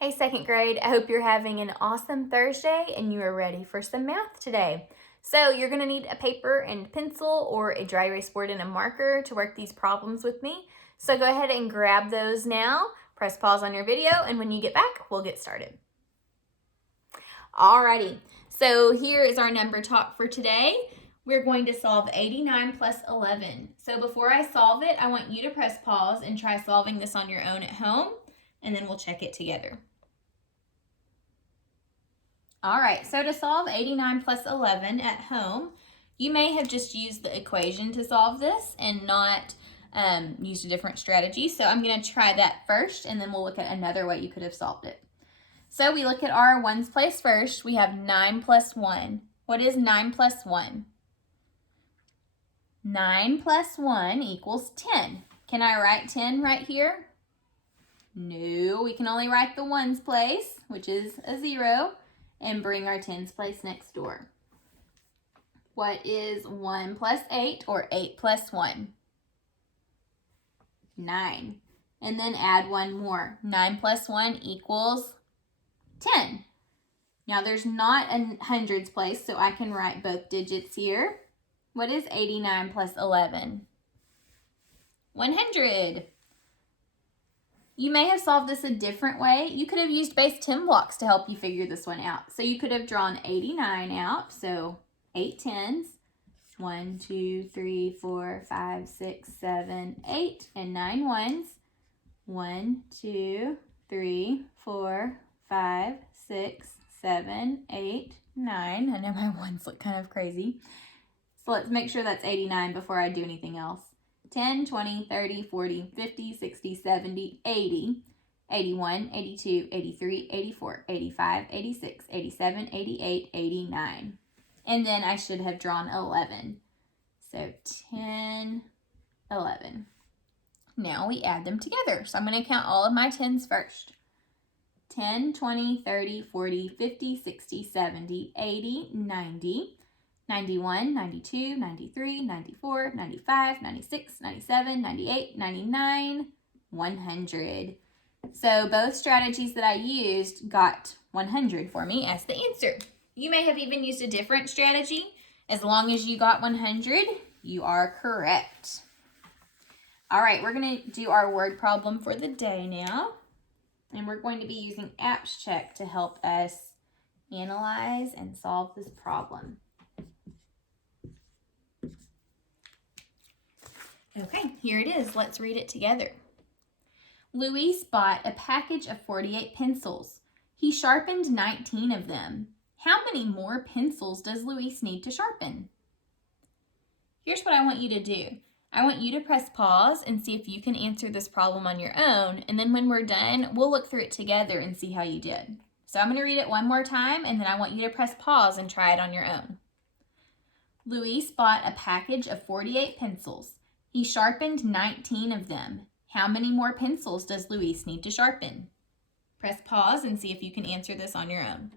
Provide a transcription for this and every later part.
Hey, second grade, I hope you're having an awesome Thursday and you are ready for some math today. So you're gonna need a paper and pencil or a dry erase board and a marker to work these problems with me. So go ahead and grab those now, press pause on your video, and when you get back, we'll get started. Alrighty, so here is our number talk for today. We're going to solve 89 plus 11. So before I solve it, I want you to press pause and try solving this on your own at home, and then we'll check it together. All right, so to solve 89 plus 11 at home, you may have just used the equation to solve this and not used a different strategy. So I'm going to try that first, and then we'll look at another way you could have solved it. So we look at our ones place first. We have 9 plus 1. What is 9 plus 1? 9 plus 1 equals 10. Can I write 10 right here? No, we can only write the ones place, which is a 0. And bring our tens place next door. What is 1 plus 8 or 8 plus 1? 9. And then add one more. 9 plus 1 equals 10. Now there's not a hundreds place, so I can write both digits here. What is 89 plus 11? 100. You may have solved this a different way. You could have used base 10 blocks to help you figure this one out. So you could have drawn 89 out, so 8 tens, 1, 2, 3, 4, 5, 6, 7, 8, and 9 ones. 1, 2, 3, 4, 5, 6, 7, 8, 9. I know my ones look kind of crazy. So let's make sure that's 89 before I do anything else. 10, 20, 30, 40, 50, 60, 70, 80, 81, 82, 83, 84, 85, 86, 87, 88, 89. And then I should have drawn 11. So 10, 11. Now we add them together. So I'm going to count all of my tens first. 10, 20, 30, 40, 50, 60, 70, 80, 90. 91, 92, 93, 94, 95, 96, 97, 98, 99, 100. So both strategies that I used got 100 for me as the answer. You may have even used a different strategy. As long as you got 100, you are correct. All right, we're going to do our word problem for the day now. And we're going to be using Apps Check to help us analyze and solve this problem. Okay, here it is. Let's read it together. Luis bought a package of 48 pencils. He sharpened 19 of them. How many more pencils does Luis need to sharpen? Here's what I want you to do. I want you to press pause and see if you can answer this problem on your own, and then when we're done, we'll look through it together and see how you did. So I'm going to read it one more time, and then I want you to press pause and try it on your own. Luis bought a package of 48 pencils. He sharpened 19 of them. How many more pencils does Luis need to sharpen? Press pause and see if you can answer this on your own.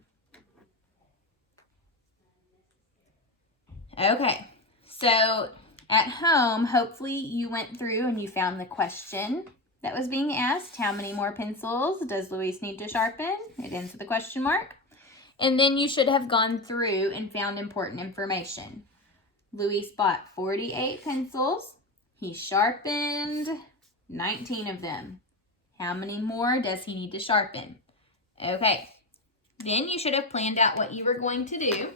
Okay, so at home, hopefully you went through and you found the question that was being asked. How many more pencils does Luis need to sharpen? It ends with a question mark. And then you should have gone through and found important information. Luis bought 48 pencils. He sharpened 19 of them. How many more does he need to sharpen? Okay, then you should have planned out what you were going to do.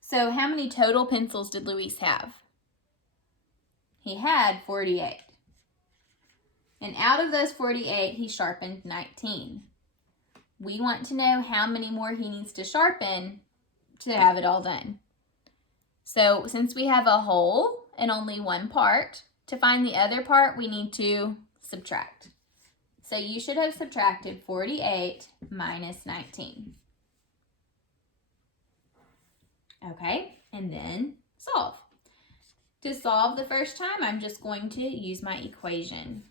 So how many total pencils did Luis have? He had 48. And out of those 48, he sharpened 19. We want to know how many more he needs to sharpen to have it all done. So since we have a whole and only one part, to find the other part, we need to subtract. So you should have subtracted 48 minus 19. Okay, and then solve. To solve the first time, I'm just going to use my equation.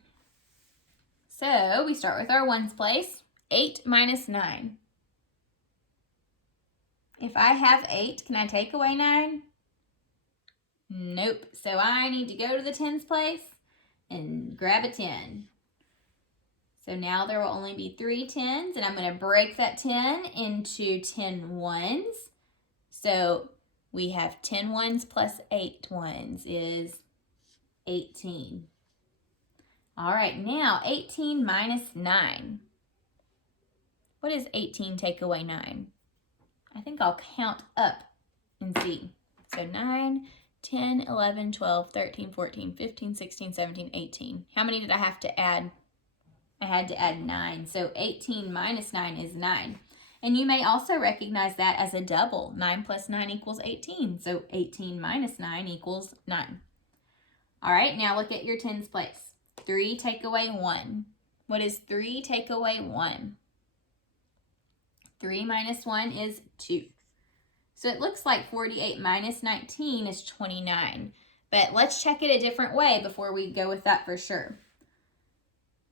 So we start with our ones place. 8 minus 9. If I have 8, can I take away 9? Nope. So I need to go to the tens place and grab a 10. So now there will only be 3 10s, and I'm going to break that 10 into 10 ones. So we have 10 ones plus 8 ones is 18. All right, now 18 minus 9. What is 18 take away 9? I think I'll count up and see. So 9, 10, 11, 12, 13, 14, 15, 16, 17, 18. How many did I have to add? I had to add 9. So 18 minus 9 is 9. And you may also recognize that as a double. 9 plus 9 equals 18. So 18 minus 9 equals 9. All right, now look at your tens place. 3 take away 1. What is 3 take away 1? 3 minus 1 is 2. So it looks like 48 minus 19 is 29. But let's check it a different way before we go with that for sure.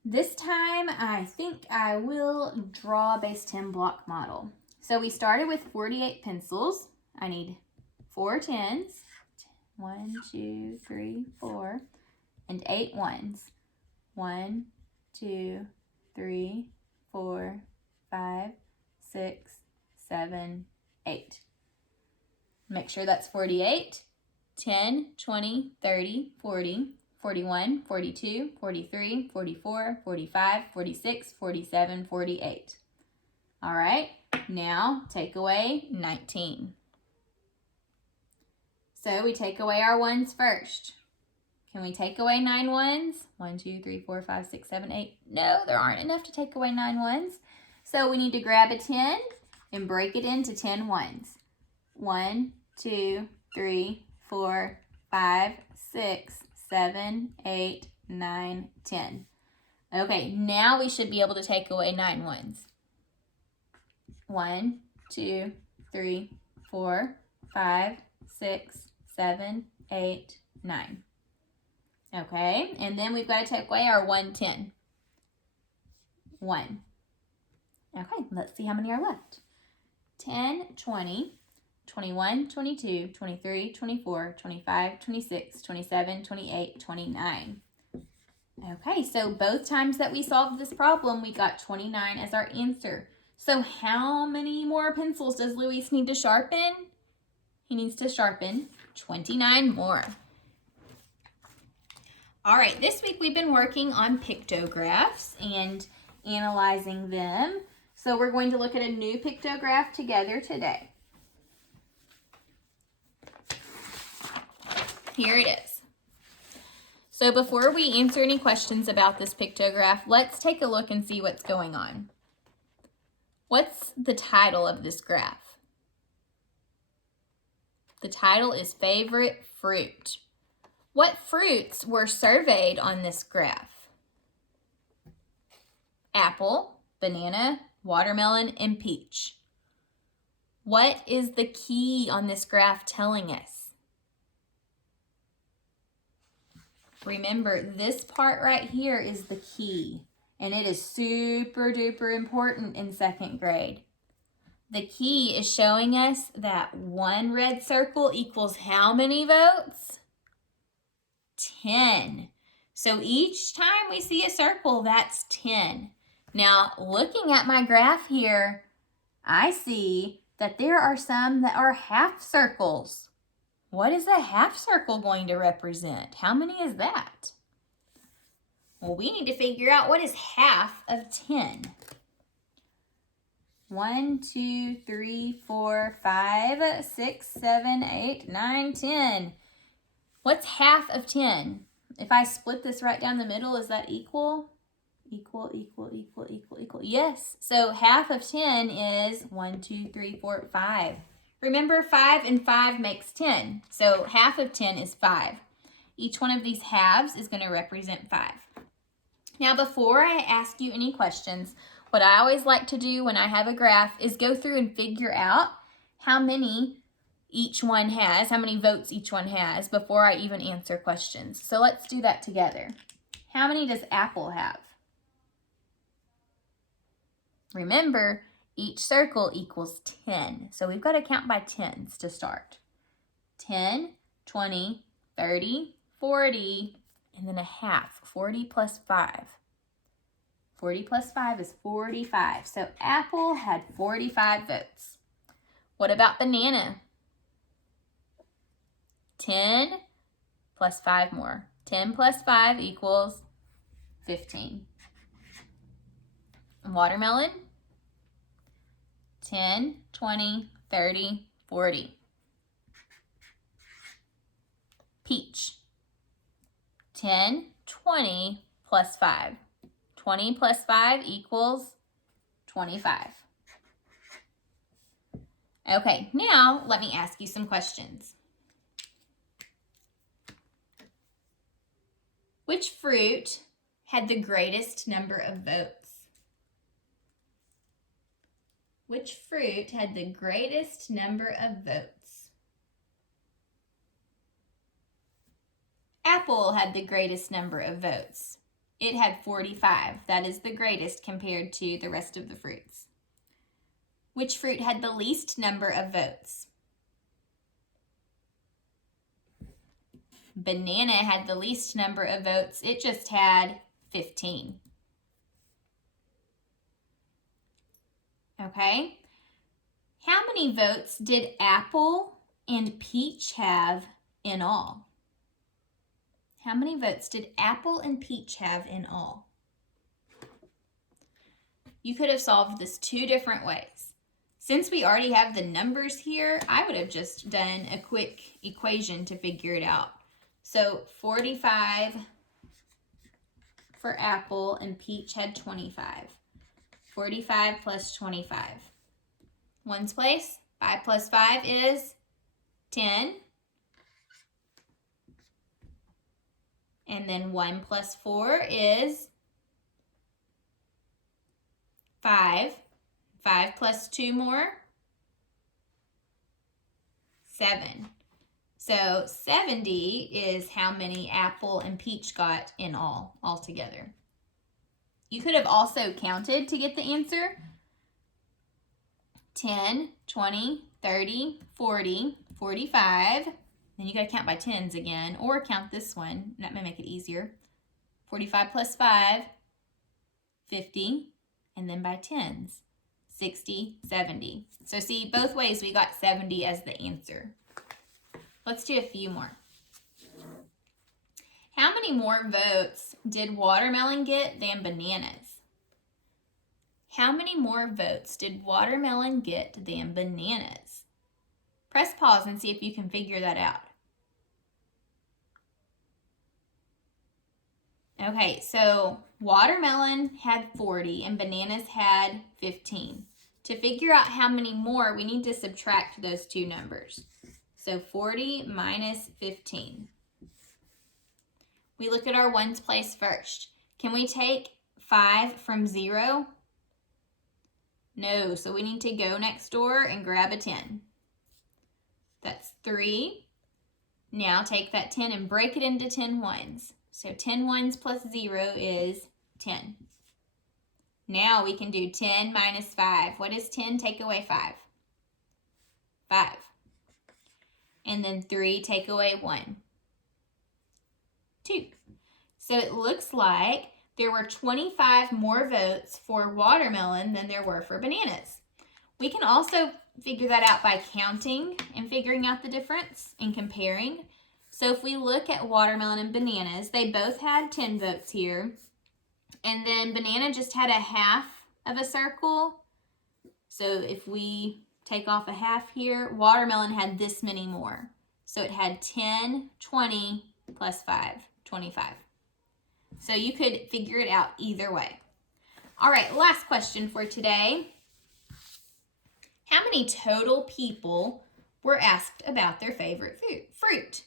This time, I think I will draw a base 10 block model. So we started with 48 pencils. I need 4 10s. 1, 2, 3, 4. And 8 ones. 1, 2, 3, 4, 5, 6, 7, 8. Make sure that's 48, 10, 20, 30, 40, 41, 42, 43, 44, 45, 46, 47, 48. All right, now take away 19. So we take away our ones first. Can we take away 9 ones? 1, 2, 3, 4, 5, 6, 7, 8. No, there aren't enough to take away 9 ones. So we need to grab a 10 and break it into 10 ones. 1, 2, 3, 4, 5, 6, 7, 8, 9, 10. Okay, now we should be able to take away 9 ones. 1, 2, 3, 4, 5, 6, 7, 8, 9. Okay, and then we've got to take away our 1 10. 1. Okay, let's see how many are left. 10, 20, 21, 22, 23, 24, 25, 26, 27, 28, 29. Okay, so both times that we solved this problem, we got 29 as our answer. So how many more pencils does Luis need to sharpen? He needs to sharpen 29 more. All right, this week we've been working on pictographs and analyzing them. So we're going to look at a new pictograph together today. Here it is. So before we answer any questions about this pictograph, let's take a look and see what's going on. What's the title of this graph? The title is Favorite Fruit. What fruits were surveyed on this graph? Apple, banana, watermelon, and peach. What is the key on this graph telling us? Remember, this part right here is the key, and it is super duper important in 2nd grade. The key is showing us that 1 red circle equals how many votes? 10. So each time we see a circle, that's 10. Now, looking at my graph here, I see that there are some that are half circles. What is a half circle going to represent? How many is that? Well, we need to figure out what is half of 10. 1, 2, 3, 4, 5, 6, 7, 8, 9, 10. What's half of 10? If I split this right down the middle, is that equal? Equal. Yes. So half of 10 is 1, 2, 3, 4, 5. Remember, 5 and 5 makes 10. So half of 10 is 5. Each one of these halves is going to represent 5. Now, before I ask you any questions, what I always like to do when I have a graph is go through and figure out how many each one has, how many votes each one has before I even answer questions. So let's do that together. How many does apple have? Remember, each circle equals 10. So we've got to count by tens to start. 10, 20, 30, 40, and then a half. 40 plus 5. 40 plus 5 is 45. So apple had 45 votes. What about banana? 10 plus 5 more. 10 plus 5 equals 15. Watermelon? 10, 20, 30, 40. Peach? 10, 20 plus 5. 20 plus 5 equals 25. Okay, now let me ask you some questions. Which fruit had the greatest number of votes? Which fruit had the greatest number of votes? Apple had the greatest number of votes. It had 45. That is the greatest compared to the rest of the fruits. Which fruit had the least number of votes? Banana had the least number of votes. It just had 15. Okay. How many votes did apple and peach have in all? How many votes did apple and peach have in all? You could have solved this two different ways. Since we already have the numbers here, I would have just done a quick equation to figure it out. So 45 for apple and peach had 25. 45 plus 25. Ones place. 5 plus 5 is 10. And then 1 plus 4 is 5. 5 plus 2 more, 7. So 70 is how many apple and peach got in all together. You could have also counted to get the answer. 10, 20, 30, 40, 45. Then you got to count by tens again, or count this one. That may make it easier. 45 plus 5, 50, and then by tens. 60, 70. So see, both ways we got 70 as the answer. Let's do a few more. How many more votes did watermelon get than bananas? How many more votes did watermelon get than bananas? Press pause and see if you can figure that out. Okay, so watermelon had 40 and bananas had 15. To figure out how many more, we need to subtract those two numbers. So 40 minus 15. We look at our ones place first. Can we take 5 from 0? No, so we need to go next door and grab a 10. That's 3. Now take that 10 and break it into 10 ones. So 10 ones plus 0 is 10. Now we can do 10 minus 5. What is 10 take away 5? 5. And then 3 take away 1. 2. So it looks like there were 25 more votes for watermelon than there were for bananas. We can also figure that out by counting and figuring out the difference and comparing. So if we look at watermelon and bananas, they both had 10 votes here. And then banana just had a half of a circle. So if we take off a half here, watermelon had this many more. So it had 10, 20 plus 5, 25. So you could figure it out either way. All right, last question for today. How many total people were asked about their favorite fruit?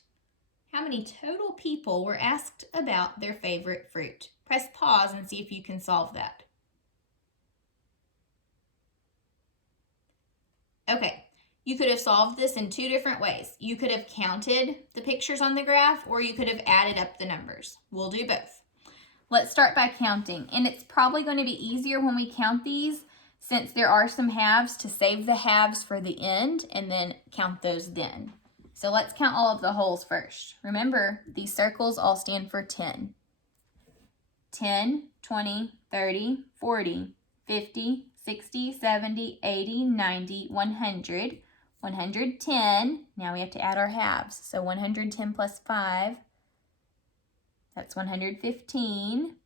How many total people were asked about their favorite fruit? Press pause and see if you can solve that. Okay, you could have solved this in two different ways. You could have counted the pictures on the graph, or you could have added up the numbers. We'll do both. Let's start by counting, and it's probably going to be easier when we count these, since there are some halves, to save the halves for the end and then count those then. So let's count all of the holes first. Remember, these circles all stand for 10. 10, 20, 30, 40, 50, 60, 70, 80, 90, 100, 110. Now we have to add our halves. So 110 plus 5, that's 115.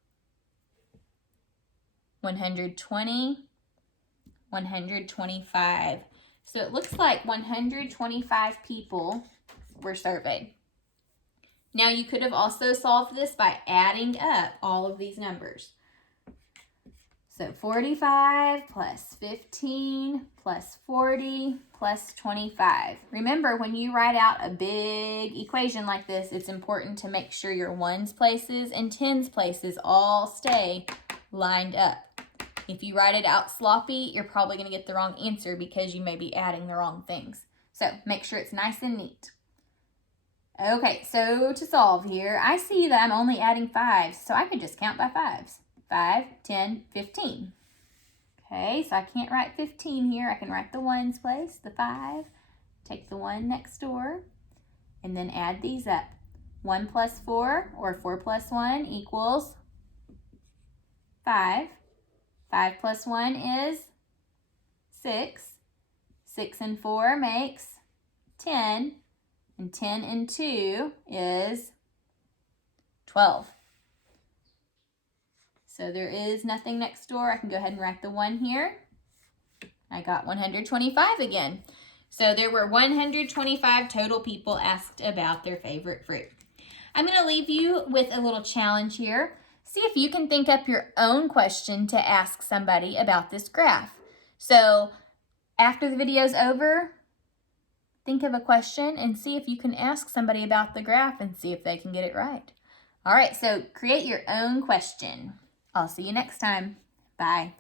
120, 125. So it looks like 125 people were surveyed. Now you could have also solved this by adding up all of these numbers. So 45 plus 15 plus 40 plus 25. Remember, when you write out a big equation like this, it's important to make sure your ones places and tens places all stay lined up. If you write it out sloppy, you're probably going to get the wrong answer because you may be adding the wrong things. So make sure it's nice and neat. Okay, so to solve here, I see that I'm only adding 5s, so I could just count by 5s. 5, 10, 15. Okay, so I can't write 15 here. I can write the ones place, the 5, take the 1 next door, and then add these up. 1 plus 4, or 4 plus 1 equals 5. 5 plus 1 is 6. 6 and 4 makes 10. And 10 and 2 is 12. So there is nothing next door. I can go ahead and write the 1 here. I got 125 again. So there were 125 total people asked about their favorite fruit. I'm going to leave you with a little challenge here. See if you can think up your own question to ask somebody about this graph. So after the video's over, think of a question and see if you can ask somebody about the graph and see if they can get it right. All right, so create your own question. I'll see you next time. Bye.